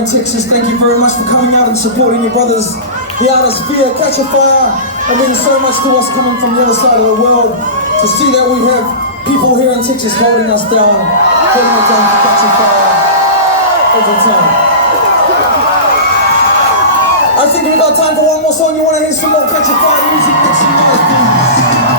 in Texas. Thank you very much for coming out and supporting your brothers, the artists via Katchafire. It means so much to us coming from the other side of the world to see that we have people here in Texas holding us down for Katchafire every time. I think we've got time for one more song. You want to hear some more Katchafire music? Make some noise, please.